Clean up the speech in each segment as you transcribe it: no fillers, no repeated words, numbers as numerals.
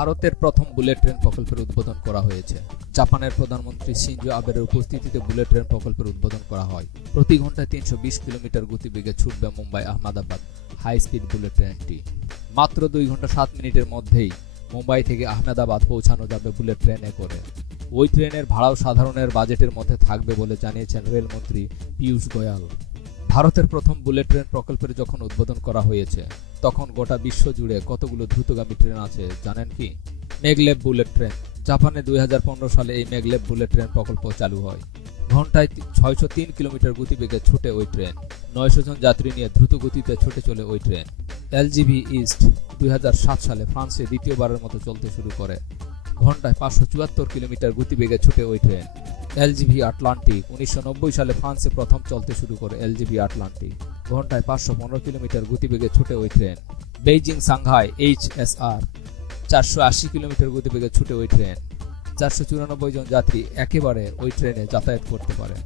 ভারতের প্রথম bullet train প্রকল্পের উদ্বোধন করা হয়েছে। জাপানের প্রধানমন্ত্রী শিনজো আবের উপস্থিতিতে বুলেট ট্রেন প্রকল্পের উদ্বোধন করা হয়। প্রতি ঘন্টায় ৩২০ কিলোমিটার গতিবেগে ছুটবে Mumbai Ahmedabad high speed bullet ট্রেনটি। মাত্র ২ ঘন্টা ৭ মিনিটের মধ্যেই মুম্বাই থেকে আহমেদাবাদ পৌঁছানো যাবে বুলেট ট্রেনে করে। ওই ট্রেনের ভাড়াও সাধারণের বাজেটের মধ্যে থাকবে বলে জানিয়েছেন রেলমন্ত্রী পীয়ূষ গোয়াল। ভারতের প্রথম বুলেট ট্রেন প্রকল্পের যখন উদ্বোধন করা হয়েছে তখন গোটা বিশ্ব জুড়ে কতগুলো দ্রুতগামী ট্রেন আছে জানেন কি? Maglev bullet train. জাপানে ২০১৫ সালে এই মেগলেভ বুলেট ট্রেন প্রকল্প চালু হয়। ঘন্টায় ৬০৩ কিলোমিটার গতিবেগে ছুটে ওই ট্রেন। ৯০০ জন যাত্রী নিয়ে দ্রুত গতিতে ছুটে চলে ওই ট্রেন। এলজিভি ইস্ট ২০০৭ সালে ফ্রান্সে দ্বিতীয়বারের মতো চলতে শুরু করে। ঘন্টায় ৫৭৪ কিলোমিটার গতিবেগে ছুটে ওই ট্রেন। এলজিভি আটলান্টিক ১৯৯০ সালে ফ্রান্সে প্রথম চলতে শুরু করে এলজিভি আটলান্টিক। ঘন্টায় ৫১৫ কিলোমিটার গতিবেগে ছুটে ওই train. Beijing Shanghai HSR ৪৮০ kilometre গতিবেগে ছুটে ওই ট্রেন। ৪৯৪ জন যাত্রী একেবারে ওই ট্রেনে যাতায়াত করতে পারে।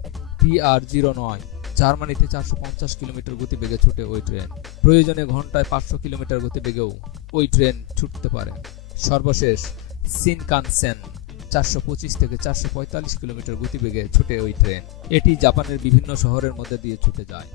PR09 জার্মানিতে ৪৫০ কিলোমিটার গতিবেগে ছুটে ওই ট্রেন। প্রয়োজনে ঘন্টায় ৫০০ কিলোমিটার গতিবেগেও ওই ট্রেন ছুটতে পারে। সর্বশেষ শিনকানসেন ৪২৫ থেকে ৪৪৫ কিলোমিটার গতিবেগে ছুটে ওই ট্রেন। এটি জাপানের বিভিন্ন শহরের মধ্যে দিয়ে ছুটে যায়।